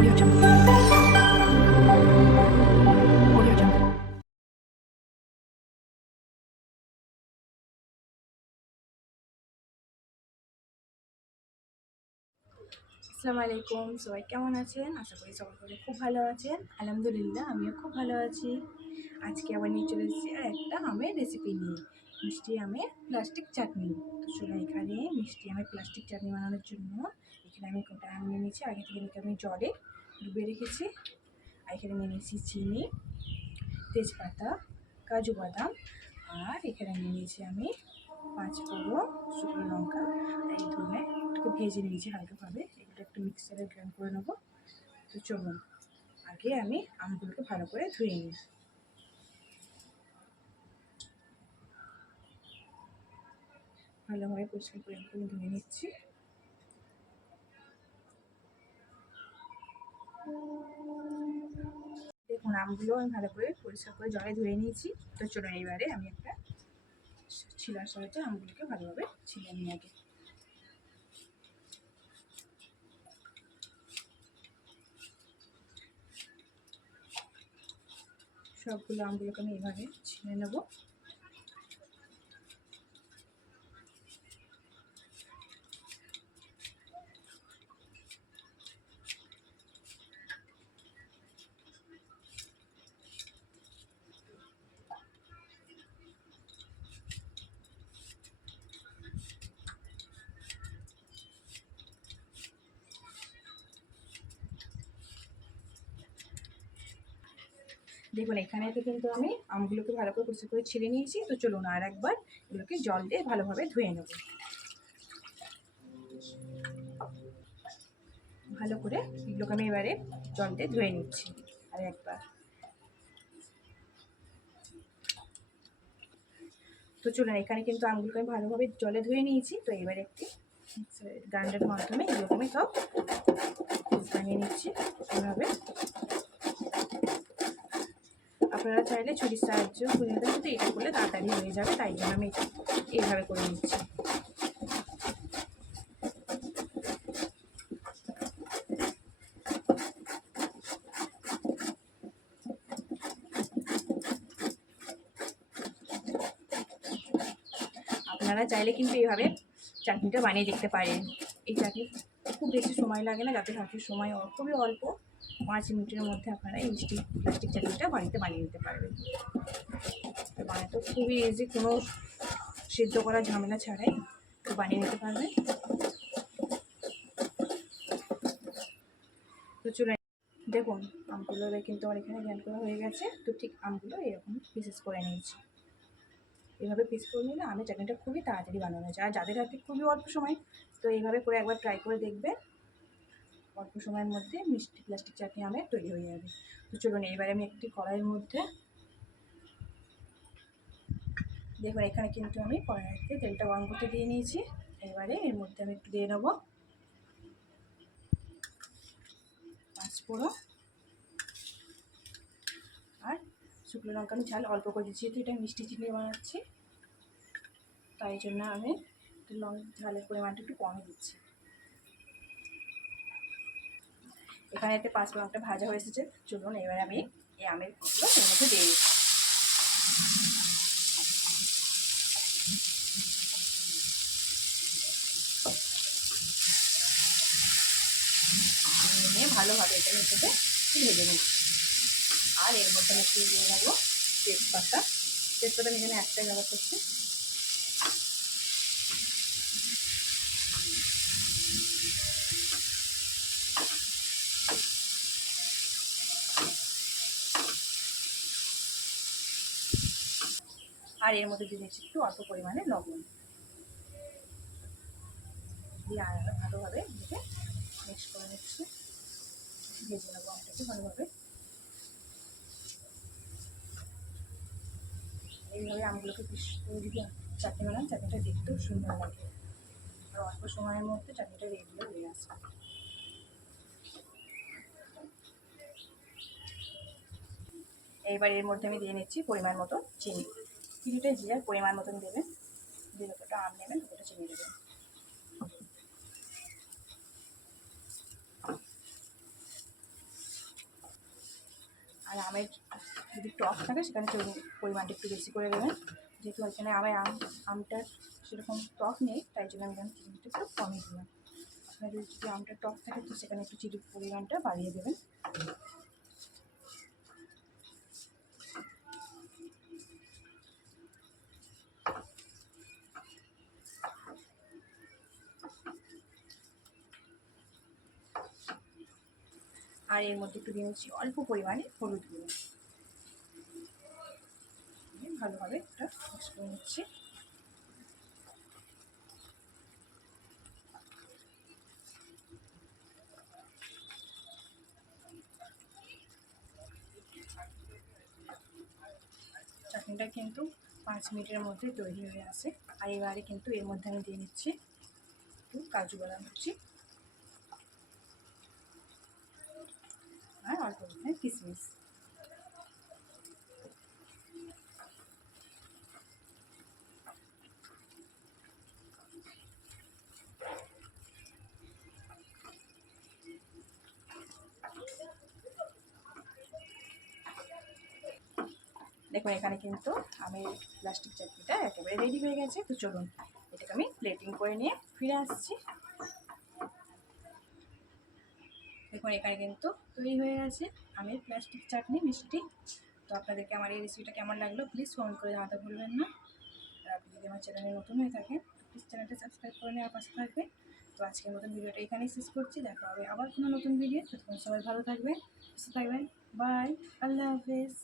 Audio Jungle. Audio Jungle. আসসালামু আলাইকুম, সবাই কেমন আছেন? আশা করি সবাই খুব ভালো আছেন। আলহামদুলিল্লাহ আমিও খুব ভালো আছি। আজকে আবার নিয়ে চলে এসেছি আর একটা আমের রেসিপি নিয়ে, মিষ্টি আমের প্লাস্টিক চাটনি। তো চলো, এখানে মিষ্টি আমের প্লাস্টিক চাটনি বানানোর জন্য এখানে আমি কটা আম নিয়ে নিয়েছি। আগে থেকে আমি জলে ডুবিয়ে রেখেছি। আর এখানে নিয়ে নিয়েছি চিনি, তেজপাতা, কাজু বাদাম, আর এখানে নিয়ে নিয়েছি আমি 5 ফোড়ন, শুকনো লঙ্কা। এই ধরনের একটু ভেজে নিয়েছি হালকাভাবে। এগুলো একটু মিক্সারে গ্রাইন্ড করে নেবো। তো চলুন, আগে আমি আমগুলোকে ভালো করে ধুয়ে নিই। ভালোভাবে পরিষ্কার করে আমি ধুয়ে নিচ্ছি। দেখুন, আমগুলো আমি ভালো করে পরিষ্কার করে জলে ধুয়ে নিয়েছি। তো চলুন, এবারে আমি একটা ছিলার সাহায্যে আমগুলোকে ভালোভাবে ছিলে নিই। আগে সবগুলো আমগুলোকে আমি এভাবে ছিলে নেবো। দেখুন, এখানে তো কিন্তু আমি আমগুলোকে ভালো করে পরিষ্কার করে ছিলে নিয়েছি। তো চলুন, আর একবার এগুলোকে জল দিয়ে ভালোভাবে ধুয়ে নেব। ভালো করে এগুলোকে আমি এবারে জল দিয়ে ধুয়ে নিচ্ছি আর একবার। তো চলুন, এখানে কিন্তু আমগুলোকে আমি ভালোভাবে জলে ধুয়ে নিয়েছি। তো এবারে একটি গ্রাইন্ডারের মাধ্যমে এগুলোকে আমি সব বানিয়ে নিচ্ছি এভাবে। আপনারা চাইলে ছুরির সাহায্য করে দেবেন, কিন্তু এটা করলে তাড়াতাড়ি হয়ে যাবে, তাই জন্য আমি এইভাবে করে নিচ্ছি। আপনারা চাইলে কিন্তু এইভাবে চাটনিটা বানিয়ে দেখতে পারেন। এই চাটনি খুব বেশি সময় লাগে না, যাতে হাতের সময় খুবই অল্প। 5 মিনিটের মধ্যে আপনারা এই মিষ্টি প্লাস্টিক চাটনিটা বাড়িতে বানিয়ে নিতে পারবেন। বানাতে খুবই ইজি, কোনো সিদ্ধ করার ঝামেলা ছাড়াই তো বানিয়ে নিতে পারবেন। তো চলে দেখুন, আমগুলো কিন্তু আমার এখানে গ্রাইন্ড করা হয়ে গেছে। তো ঠিক আমগুলো এরকম পিসেস করে নিয়েছি। এভাবে পিস করে নিলে আমের চাটনিটা খুবই তাড়াতাড়ি বানানো যায়। আর যাদের হাতে খুবই অল্প সময়, তো এইভাবে করে একবার ট্রাই করে দেখবেন। অল্প সময়ের মধ্যে মিষ্টি প্লাস্টিক চাটনি আমের তৈরি হয়ে যাবে। তো চলুন, এবারে আমি একটি কড়াইয়ের মধ্যে, দেখুন এখানে কিন্তু আমি কড়াইতে তেলটা গরম করতে দিয়ে নিয়েছি। এবারে এর মধ্যে আমি একটু দিয়ে নেবো 5 ফোড়ন আর শুকনো লঙ্কা। আমি ঝাল অল্প করে দিচ্ছি, যেহেতু এটা মিষ্টি চিনি বানাচ্ছি, তাই জন্য আমি ঝালের পরিমাণটা একটু কমই দিচ্ছি। এখানে একটা 5 ফোড়নটা ভাজা হয়ে এসেছে। চলুন, এবারে আমি এই আমের কুচগুলো এর মধ্যে দিয়ে দিচ্ছি। নিয়ে ভালোভাবে এটা ভেজে নিচ্ছি। আর এর মধ্যে আমি একটু দিয়ে নেবো তেজপাতা। আমি এখানে একটাই ব্যবহার করছি। আর এর মধ্যে দিয়ে দিচ্ছি একটু অল্প পরিমাণে লবণ দিয়ে আর ভালোভাবে এটাকে মিক্স করে নিচ্ছি। ভেজে নেবো আমটাকে ভালোভাবে। এইভাবে আমগুলোকে পিস করে যদি চাটনি বানান, চাটনিটা দেখতেও সুন্দর লাগে। আর অল্প সময়ের মধ্যে চাটনিটা রেডি হয়ে আসে। এইবার এর মধ্যে আমি দিয়ে নিচ্ছি পরিমাণ মতো চিনি। চিনিটা যে যার পরিমাণ মতন দেবেন। যে যতটা আম নেবেন ততটা চিনি দেবেন। আমের যদি টক থাকে সেখানে পরিমাণটা একটু বেশি করে দেবেন। যেহেতু এখানে আমার আমটার সেরকম টক নেই, তাই জন্য আমি এখানে চিনিটা একটু কমই দিলাম। আপনাদের যদি আমটা টক থাকে তো সেখানে একটু চিনির পরিমাণটা বাড়িয়ে দেবেন। আর এর মধ্যে একটু দিয়ে নিচ্ছি অল্প পরিমাণে হলুদ গুঁড়ো, ভালোভাবে একটা মিক্স করে নিচ্ছি। চাটনিটা কিন্তু 5 মিনিটের মধ্যে তৈরি হয়ে আসে। আর এবারে কিন্তু এর মধ্যে আমি দিয়ে নিচ্ছি একটু কাজু বাদাম কুচি আর অল্প পরিমাণে কিশমিশ। দেখুন এখানে কিন্তু আমের প্লাস্টিক চাটনিটা একেবারে রেডি হয়ে গেছে। তো চলুন এটাকে আমি প্লেটিং করে নিয়ে ফিরে আসছি। দেখুন এখানে কিন্তু তৈরি হয়ে গেছে আমের প্লাস্টিক চাটনি মিষ্টি। তো আপনাদেরকে আমার এই রেসিপিটা কেমন লাগলো প্লিজ কমেন্ট করে জানাতে ভুলবেন না। আর আপনি যদি আমার চ্যানেলে নতুন হয়ে থাকেন প্লিজ চ্যানেলটা সাবস্ক্রাইব করে নেওয়ার পাশে থাকবেন। তো আজকের মতন ভিডিওটা এখানেই শেষ করছি। দেখা হবে আবার কোনো নতুন ভিডিও। ততক্ষণ সবাই ভালো থাকবেন, সুস্থ থাকবেন। বাই, আল্লাহ হাফেজ।